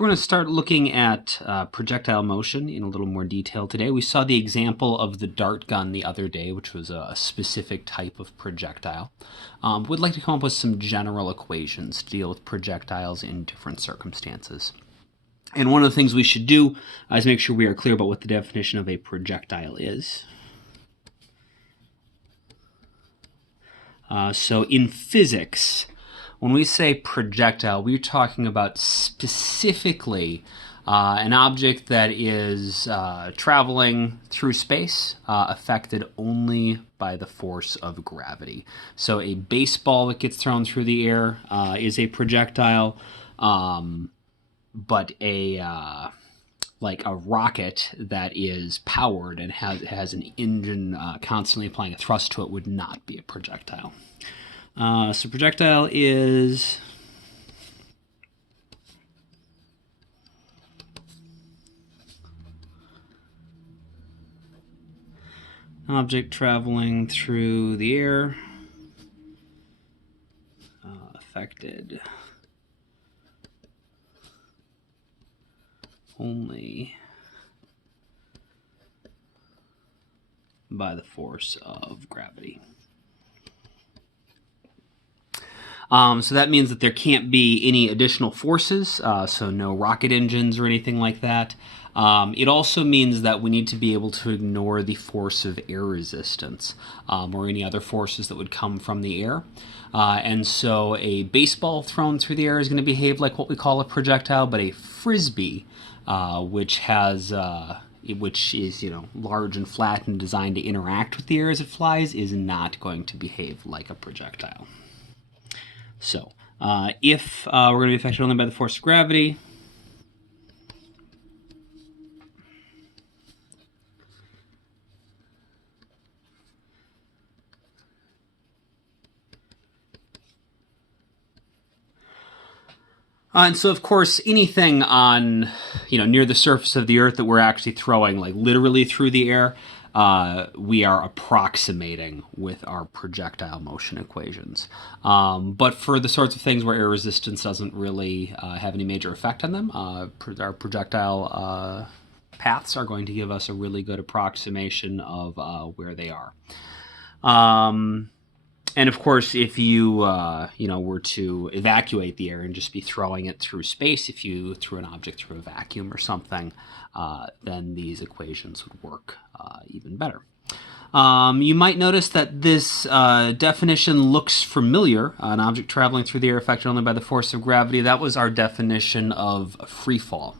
we're going to start looking at projectile motion in a little more detail today. We saw the example of the dart gun the other day, which was a specific type of projectile. We'd like to come up with some general equations to deal with projectiles in different circumstances. And one of the things we should do is make sure we are clear about what the definition of a projectile is. So in physics, when we say projectile, we're talking about specifically an object that is traveling through space, affected only by the force of gravity. So a baseball that gets thrown through the air is a projectile, but like a rocket that is powered and has an engine constantly applying a thrust to it would not be a projectile. So projectile is an object traveling through the air, affected only by the force of gravity. So that means that there can't be any additional forces, so no rocket engines or anything like that. It also means that we need to be able to ignore the force of air resistance or any other forces that would come from the air. And so a baseball thrown through the air is going to behave like what we call a projectile, but a frisbee, which is large and flat and designed to interact with the air as it flies, is not going to behave like a projectile. So, if we're going to be affected only by the force of gravity, and so of course anything on, near the surface of the Earth that we're actually throwing, like literally through the air, we are approximating with our projectile motion equations. But for the sorts of things where air resistance doesn't really have any major effect on them, our projectile paths are going to give us a really good approximation of where they are. And of course, if you were to evacuate the air and just be throwing it through space, if you threw an object through a vacuum or something, then these equations would work even better. You might notice that this definition looks familiar. An object traveling through the air affected only by the force of gravity. That was our definition of free fall.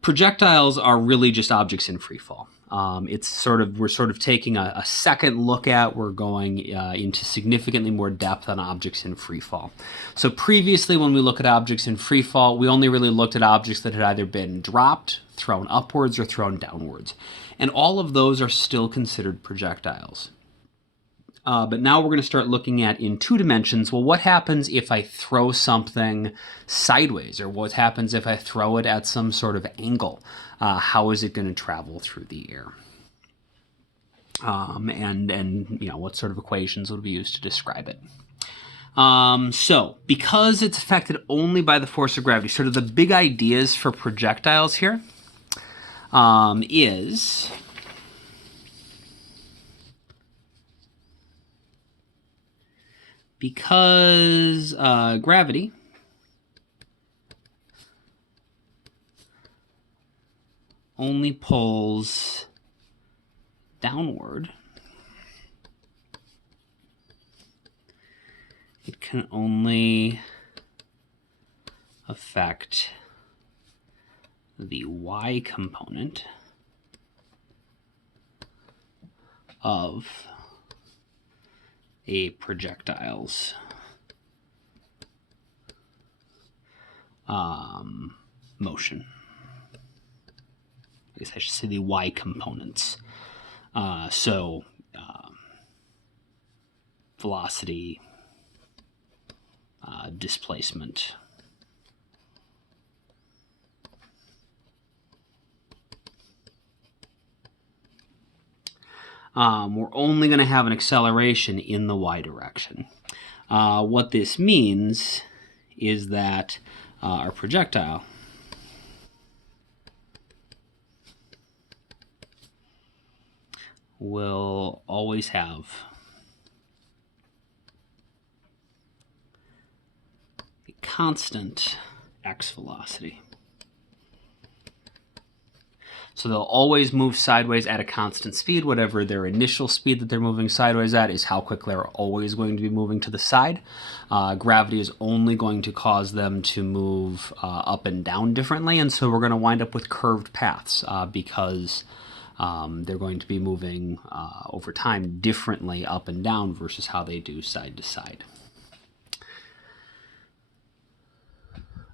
Projectiles are really just objects in free fall. We're sort of taking a second look at, we're going into significantly more depth on objects in free fall. So previously when we look at objects in free fall, we only really looked at objects that had either been dropped, thrown upwards, or thrown downwards. And all of those are still considered projectiles. But now we're going to start looking at, in 2 dimensions, well, what happens if I throw something sideways? Or what happens if I throw it at some sort of angle? How is it going to travel through the air? And what sort of equations would be used to describe it? So, because it's affected only by the force of gravity, sort of the big ideas for projectiles here is... because gravity only pulls downward, it can only affect the y component of a projectile's motion. I guess I should say the y components. Velocity, displacement, we're only going to have an acceleration in the y direction. What this means is that our projectile will always have a constant x velocity. So they'll always move sideways at a constant speed. Whatever their initial speed that they're moving sideways at is how quickly they're always going to be moving to the side. Gravity is only going to cause them to move up and down differently, and so we're going to wind up with curved paths because they're going to be moving over time differently up and down versus how they do side to side.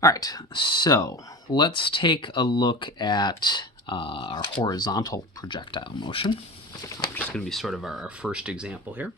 All right, so let's take a look at our horizontal projectile motion, which is going to be sort of our first example here.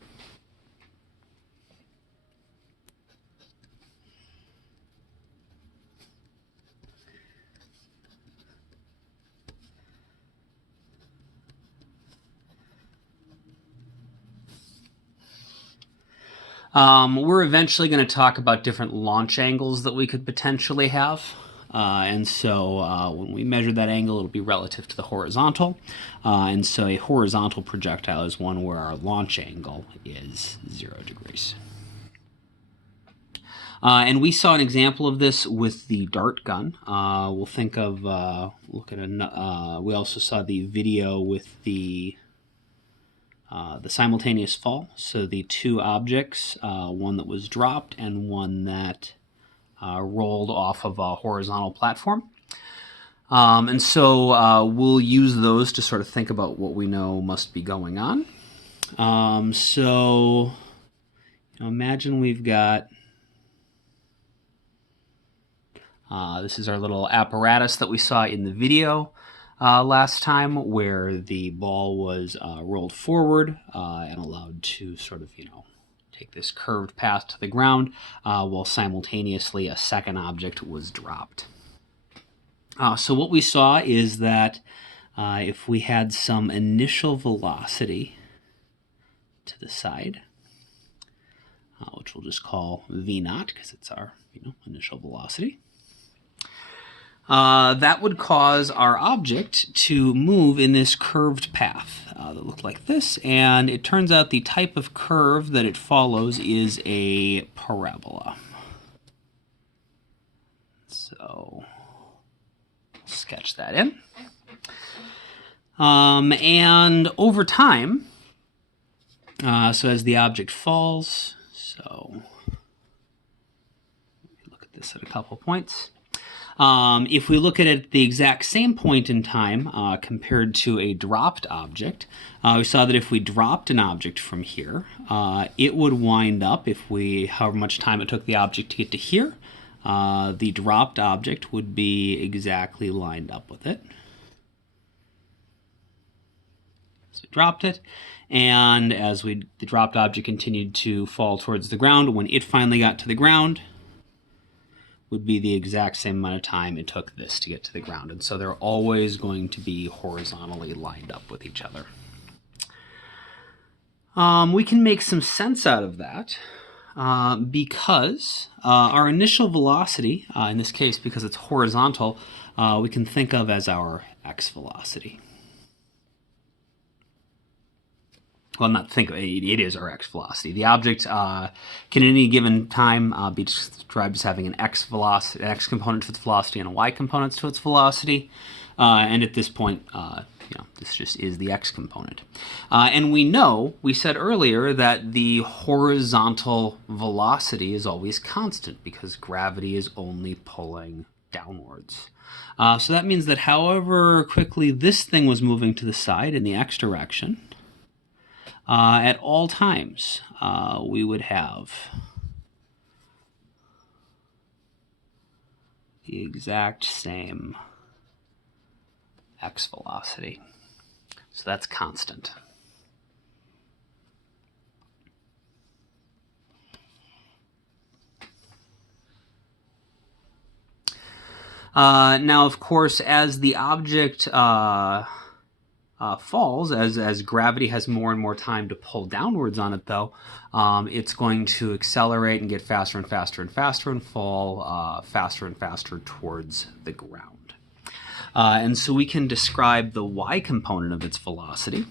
We're eventually going to talk about different launch angles that we could potentially have. And so when we measure that angle, it'll be relative to the horizontal. And so a horizontal projectile is one where our launch angle is 0 degrees. And we saw an example of this with the dart gun. We'll think of, we also saw the video with the simultaneous fall. So the two objects, one that was dropped and one that rolled off of a horizontal platform. And so we'll use those to sort of think about what we know must be going on. So imagine we've got, this is our little apparatus that we saw in the video last time, where the ball was rolled forward and allowed to sort of, take this curved path to the ground, while simultaneously a second object was dropped. So what we saw is that if we had some initial velocity to the side, which we'll just call v0 because it's our initial velocity, that would cause our object to move in this curved path that looked like this, and it turns out the type of curve that it follows is a parabola. So sketch that in. And over time, so as the object falls, so look at this at a couple points. If we look at it at the exact same point in time compared to a dropped object, we saw that if we dropped an object from here, it would wind up, however much time it took the object to get to here, the dropped object would be exactly lined up with it. So we dropped it, and as the dropped object continued to fall towards the ground, when it finally got to the ground, would be the exact same amount of time it took this to get to the ground. And so they're always going to be horizontally lined up with each other. We can make some sense out of that because our initial velocity, in this case because it's horizontal, we can think of as our x velocity. Well, not think of it, it is our x velocity. The object can at any given time be described as having an x velocity, an x component to its velocity and a y component to its velocity. And at this point, this just is the x component. And we said earlier that the horizontal velocity is always constant because gravity is only pulling downwards. So that means that however quickly this thing was moving to the side in the x direction, at all times, we would have the exact same x velocity. So that's constant. Now, of course, as the object falls, as gravity has more and more time to pull downwards on it, though, it's going to accelerate and get faster and faster and faster and fall faster and faster towards the ground. And so we can describe the y component of its velocity.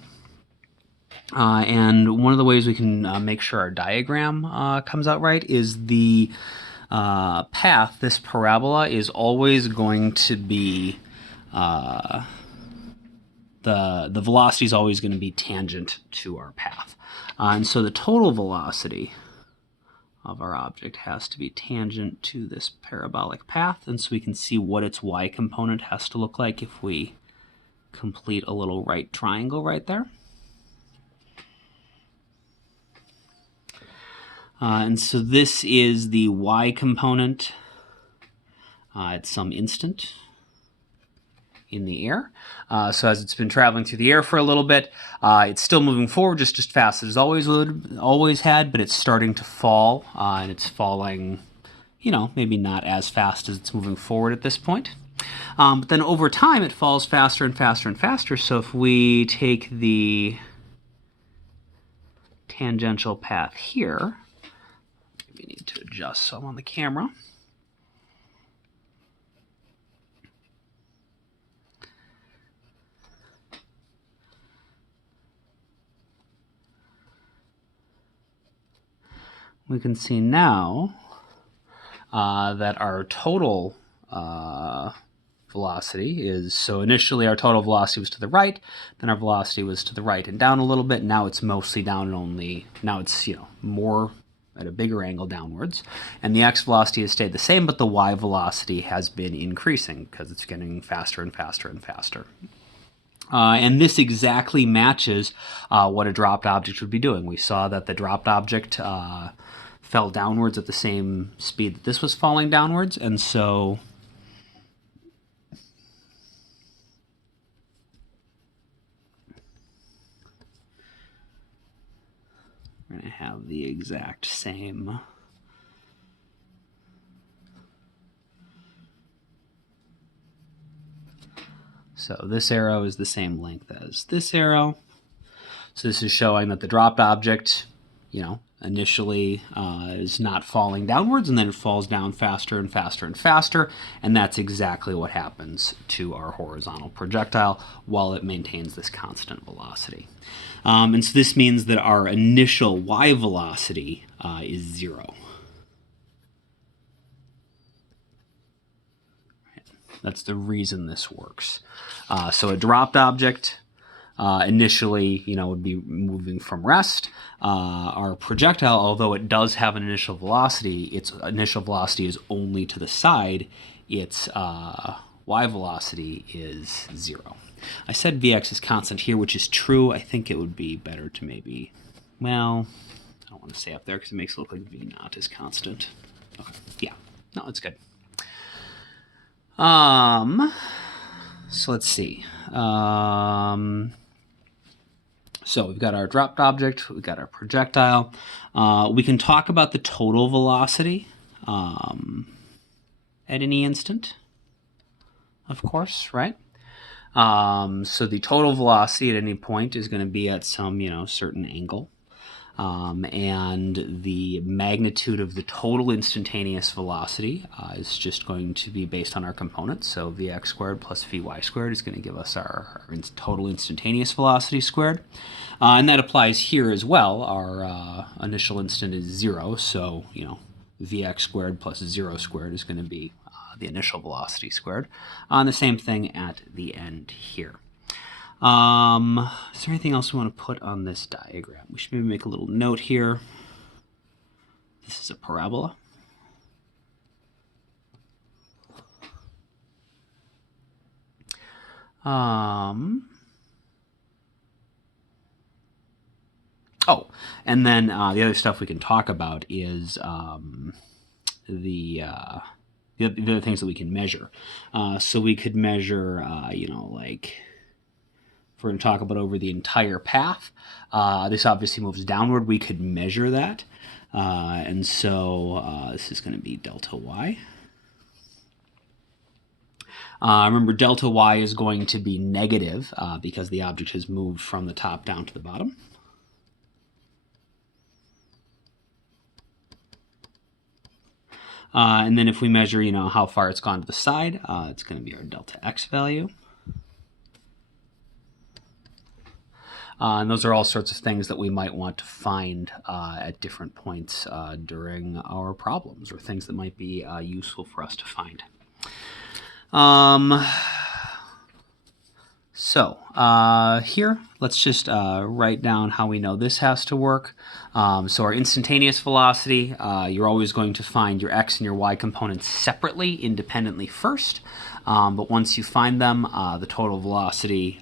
And one of the ways we can make sure our diagram comes out right is the path, this parabola, is always going to be, the velocity is always going to be tangent to our path. And so the total velocity of our object has to be tangent to this parabolic path, and so we can see what its y component has to look like if we complete a little right triangle right there. And so this is the y component at some instant in the air. So as it's been traveling through the air for a little bit, it's still moving forward just as fast as it always had, but it's starting to fall, and it's falling, you know, maybe not as fast as it's moving forward at this point. But then over time it falls faster and faster and faster. So if we take the tangential path here, we need to adjust some on the camera. We can see now that our total velocity is, so initially our total velocity was to the right, then our velocity was to the right and down a little bit. Now it's mostly down, and only, now it's, you know, more at a bigger angle downwards. And the x velocity has stayed the same, but the y velocity has been increasing because it's getting faster and faster and faster. And this exactly matches what a dropped object would be doing. We saw that the dropped object fell downwards at the same speed that this was falling downwards, and so we're going to have the exact same so this arrow is the same length as this arrow. So this is showing that the dropped object, you know, initially is not falling downwards, and then it falls down faster and faster and faster, and that's exactly what happens to our horizontal projectile while it maintains this constant velocity. And so this means that our initial y velocity is 0. That's the reason this works. So a dropped object initially, you know, would be moving from rest. Our projectile, although it does have an initial velocity, its initial velocity is only to the side. Its y velocity is 0. I said Vx is constant here, which is true. I think it would be better to maybe, well, I don't want to say up there because it makes it look like V naught is constant. Okay, yeah, no, it's good. So let's see. So we've got our dropped object, we've got our projectile. We can talk about the total velocity at any instant, of course, right? So the total velocity at any point is going to be at some, you know, certain angle. And the magnitude of the total instantaneous velocity is just going to be based on our components. So Vx squared plus Vy squared is going to give us our total instantaneous velocity squared. And that applies here as well. Our initial instant is 0, so, you know, Vx squared plus 0 squared is going to be the initial velocity squared. And the same thing at the end here. Is there anything else we want to put on this diagram? We should maybe make a little note here. This is a parabola. Oh, and then the other stuff we can talk about is the other things that we can measure. So we could measure, you know, like, if we're going to talk about over the entire path, this obviously moves downward. We could measure that. And so this is going to be delta y. Remember, delta y is going to be negative because the object has moved from the top down to the bottom. And then if we measure, how far it's gone to the side, it's going to be our delta x value. And those are all sorts of things that we might want to find at different points during our problems, or things that might be useful for us to find. Here, let's just write down how we know this has to work. So our instantaneous velocity, you're always going to find your x and your y components separately, independently first. But once you find them, the total velocity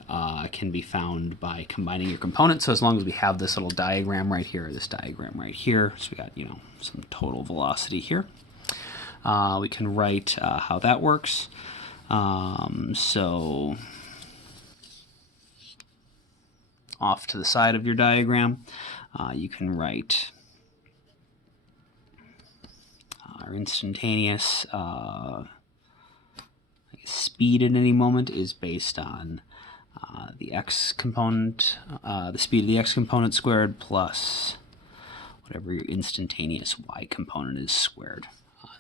can be found by combining your components. So as long as we have this little diagram right here, this diagram right here, so we got, some total velocity here. We can write how that works. So off to the side of your diagram, you can write our instantaneous speed at any moment is based on the x component, the speed of the x component squared plus whatever your instantaneous y component is squared.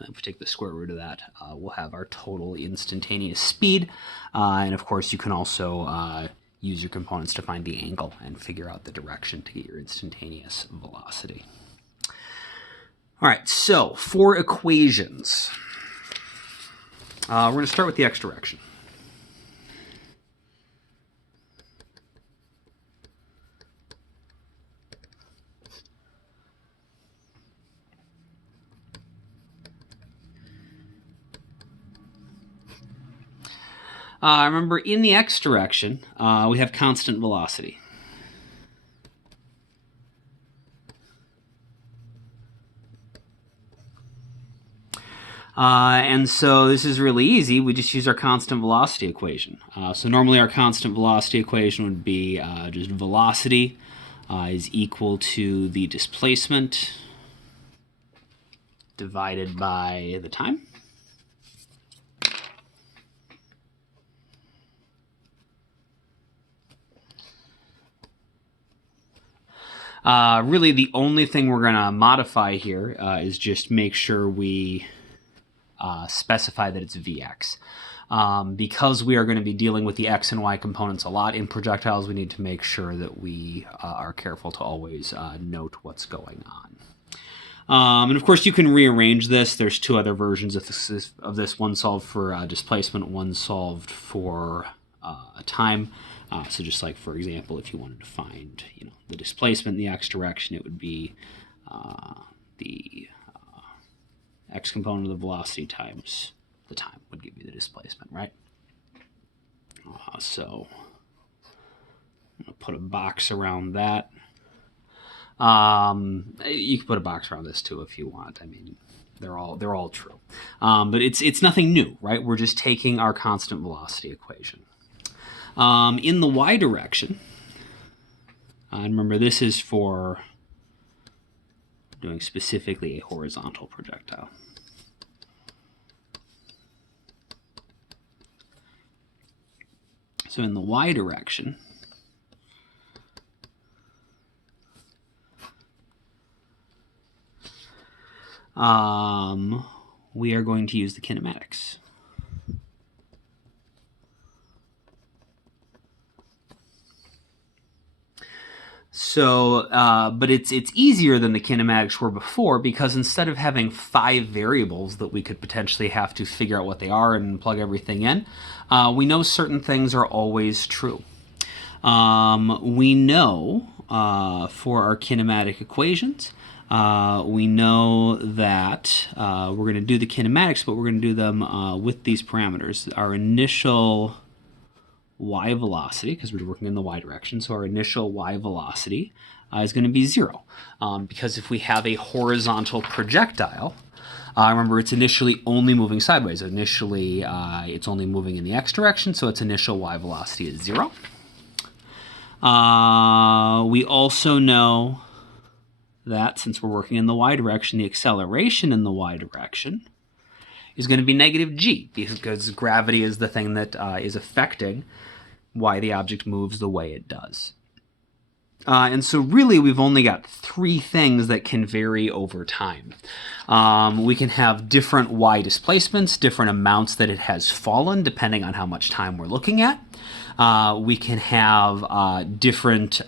And if we take the square root of that, we'll have our total instantaneous speed. And of course, you can also use your components to find the angle and figure out the direction to get your instantaneous velocity. All right, so for equations, we're going to start with the x direction. Remember, in the x direction, we have constant velocity. And so this is really easy. We just use our constant velocity equation. So normally our constant velocity equation would be just velocity is equal to the displacement divided by the time. Really, the only thing we're going to modify here is just make sure we specify that it's Vx. Because we are going to be dealing with the x and y components a lot in projectiles, we need to make sure that we are careful to always note what's going on. And of course, you can rearrange this. There's two other versions of this, one solved for displacement, one solved for time. So just like, for example, if you wanted to find the displacement in the x direction, it would be the x component of the velocity times the time would give you the displacement, right? So I'm going to put a box around that. You can put a box around this too if you want. I mean, they're all true. But it's nothing new, right? We're just taking our constant velocity equation. In the y direction, and remember this is for doing specifically a horizontal projectile. So in the y direction, we are going to use the kinematics. So, but it's easier than the kinematics were before, because instead of having 5 variables that we could potentially have to figure out what they are and plug everything in, we know certain things are always true. We know for our kinematic equations, we know that we're going to do the kinematics, but we're going to do them with these parameters. Our initial y velocity, because we're working in the y direction, so our initial y velocity is going to be 0. Because if we have a horizontal projectile, remember it's initially only moving sideways. Initially, it's only moving in the x direction, so its initial y velocity is 0. We also know that since we're working in the y direction, the acceleration in the y direction is going to be negative g, because gravity is the thing that is affecting why the object moves the way it does. And so really we've only got three things that can vary over time. We can have different y displacements, different amounts that it has fallen depending on how much time we're looking at. We can have different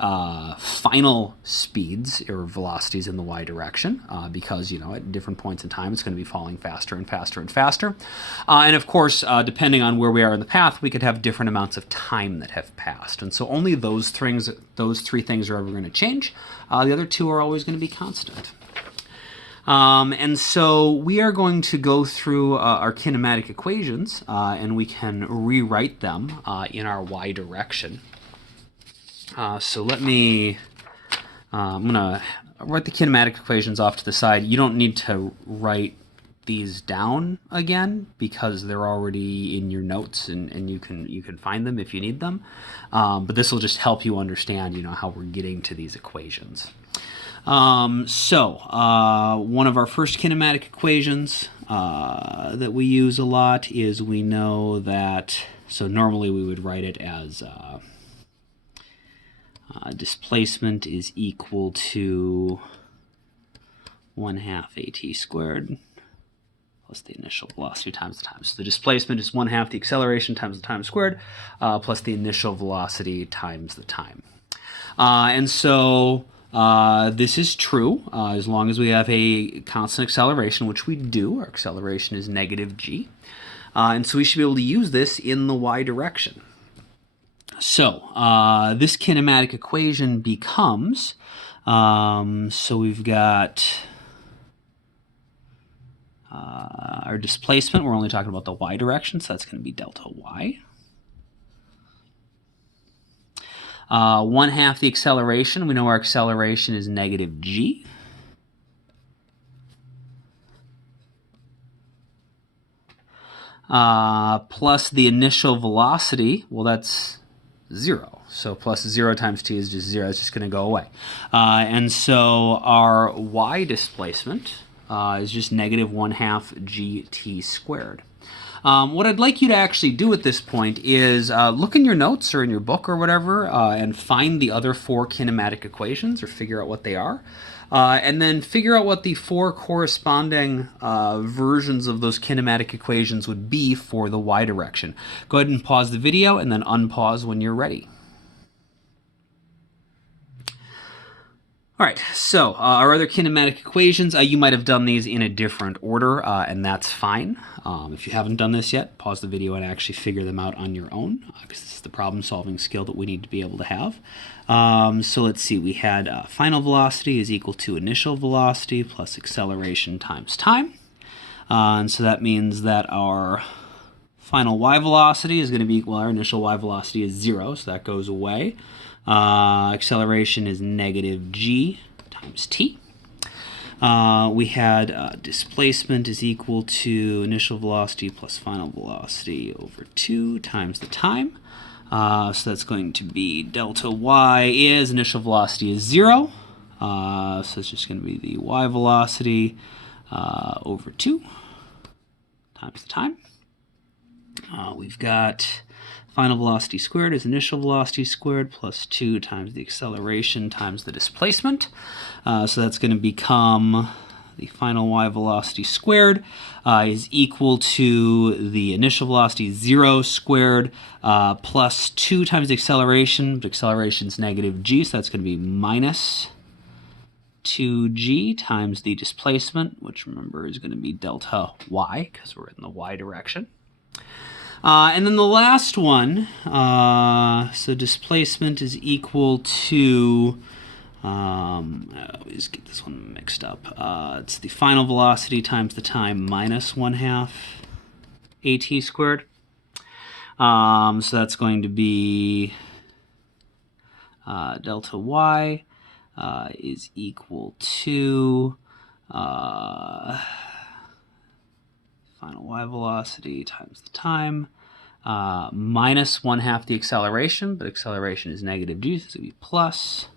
final speeds or velocities in the y direction because, at different points in time it's going to be falling faster and faster and faster. And of course, depending on where we are in the path, we could have different amounts of time that have passed. And so only those three things are ever going to change. The other two are always going to be constant. And so we are going to go through our kinematic equations, and we can rewrite them in our y direction. So let me, I'm going to write the kinematic equations off to the side. You don't need to write these down again because they're already in your notes, and you can find them if you need them. But this will just help you understand, how we're getting to these equations. So one of our first kinematic equations that we use a lot is, we know that, so normally we would write it as displacement is equal to 1/2 at squared plus the initial velocity times the time. So the displacement is 1/2 the acceleration times the time squared plus the initial velocity times the time. And so this is true as long as we have a constant acceleration, which we do. Our acceleration is negative g. And so we should be able to use this in the y direction. So this kinematic equation becomes, so we've got our displacement. We're only talking about the y direction, so that's going to be delta y. 1/2 the acceleration. We know our acceleration is negative g. Plus the initial velocity, well, that's 0. So plus 0 times t is just 0. It's just going to go away. And so our y displacement is just negative 1/2 gt squared. What I'd like you to actually do at this point is look in your notes or in your book or whatever and find the other 4 kinematic equations, or figure out what they are. And then figure out what the 4 corresponding versions of those kinematic equations would be for the y direction. Go ahead and pause the video and then unpause when you're ready. All right, so our other kinematic equations, you might have done these in a different order, and that's fine. If you haven't done this yet, pause the video and actually figure them out on your own, because this is the problem-solving skill that we need to be able to have. So let's see, we had final velocity is equal to initial velocity plus acceleration times time. And so that means that our final y velocity is going to be equal, our initial y velocity is 0, so that goes away. Acceleration is negative g times t. We had displacement is equal to initial velocity plus final velocity over 2 times the time. So that's going to be delta y is, initial velocity is 0. So it's just going to be the y velocity over 2 times the time. We've got final velocity squared is initial velocity squared plus 2 times the acceleration times the displacement. So that's going to become the final y velocity squared is equal to the initial velocity 0 squared plus 2 times the acceleration. But acceleration is negative g, so that's going to be minus 2g times the displacement, which remember is going to be delta y because we're in the y direction. And then the last one, so displacement is equal to, I always get this one mixed up. It's the final velocity times the time minus 1/2 at squared. So that's going to be delta y is equal to final y velocity times the time minus 1/2 the acceleration, but acceleration is negative g, so it's going to be plus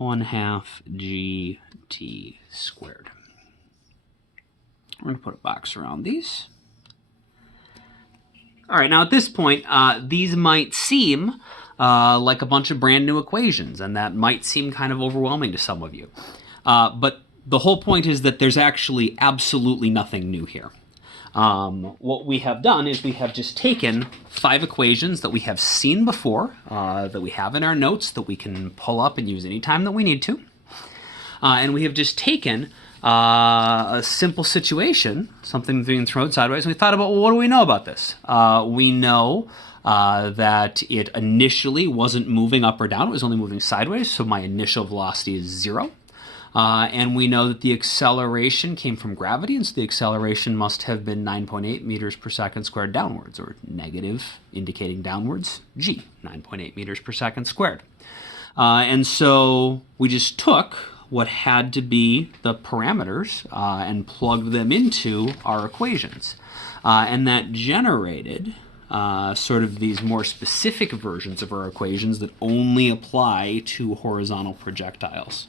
1/2 gt squared. We're going to put a box around these. All right, now at this point, these might seem like a bunch of brand new equations, and that might seem kind of overwhelming to some of you. But the whole point is that there's actually absolutely nothing new here. What we have done is we have just taken 5 equations that we have seen before, that we have in our notes, that we can pull up and use anytime that we need to. And we have just taken a simple situation, something being thrown sideways, and we thought about, well, what do we know about this? We know that it initially wasn't moving up or down, it was only moving sideways, so my initial velocity is 0. And we know that the acceleration came from gravity, and so the acceleration must have been 9.8 meters per second squared downwards, or negative indicating downwards, g, 9.8 meters per second squared. And so we just took what had to be the parameters and plugged them into our equations. And that generated sort of these more specific versions of our equations that only apply to horizontal projectiles.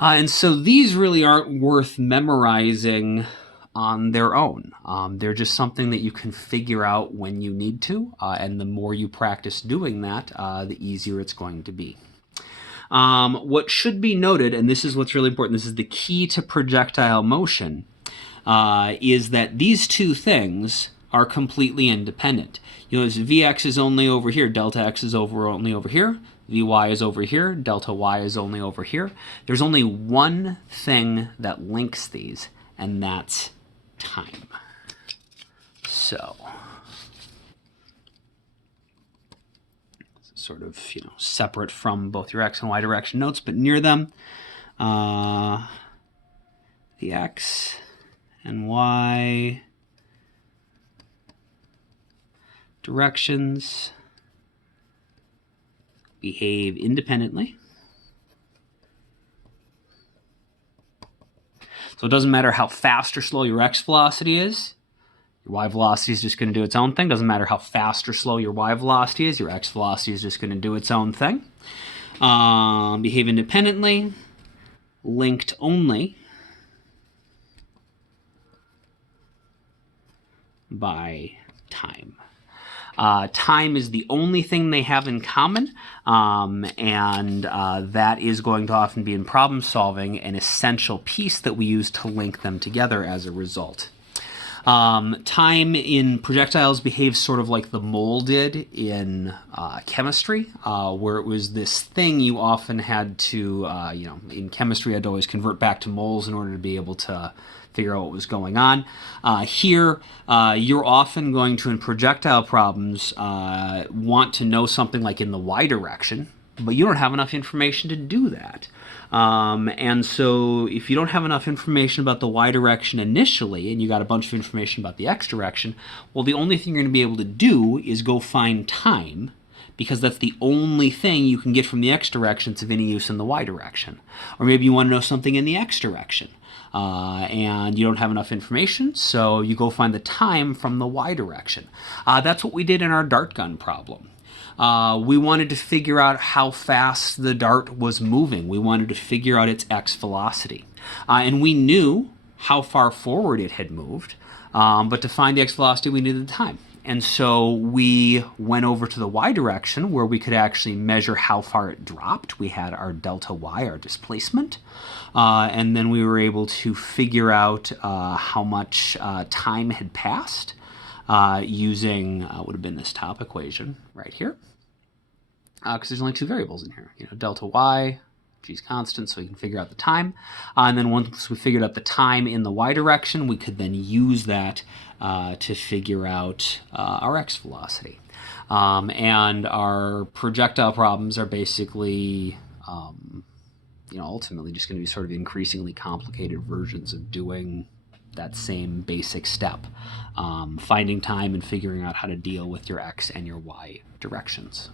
And so these really aren't worth memorizing on their own. They're just something that you can figure out when you need to, and the more you practice doing that, the easier it's going to be. What should be noted, and this is what's really important, this is the key to projectile motion, is that these two things are completely independent. You notice Vx is only over here, delta x is only over here, Vy is over here, delta y is only over here. There's only one thing that links these, and that's time. So, sort of, separate from both your x and y direction notes, but near them, the x and y directions behave independently. So it doesn't matter how fast or slow your x velocity is, your y velocity is just going to do its own thing. Doesn't matter how fast or slow your y velocity is, your x velocity is just going to do its own thing. Behave independently, linked only by time. Time is the only thing they have in common, and that is going to often be in problem solving an essential piece that we use to link them together as a result. Time in projectiles behaves sort of like the mole did in chemistry, where it was this thing you often had to, in chemistry I'd always convert back to moles in order to be able to figure out what was going on. Here, you're often going to, in projectile problems, want to know something like in the y direction, but you don't have enough information to do that. And so if you don't have enough information about the y direction initially, and you got a bunch of information about the x direction, well, the only thing you're going to be able to do is go find time, because that's the only thing you can get from the x direction that's of any use in the y direction. Or maybe you want to know something in the x direction, and you don't have enough information, so you go find the time from the y direction. That's what we did in our dart gun problem. We wanted to figure out how fast the dart was moving. We wanted to figure out its x velocity. And we knew how far forward it had moved, but to find the x velocity we needed the time. And so we went over to the y direction where we could actually measure how far it dropped. We had our delta y, our displacement, and then we were able to figure out how much time had passed using, would have been this top equation right here, because there's only 2 variables in here, delta y, g's constant, so we can figure out the time. And then once we figured out the time in the y direction, we could then use that to figure out our x velocity. And our projectile problems are basically, ultimately just going to be sort of increasingly complicated versions of doing that same basic step, finding time and figuring out how to deal with your x and your y directions.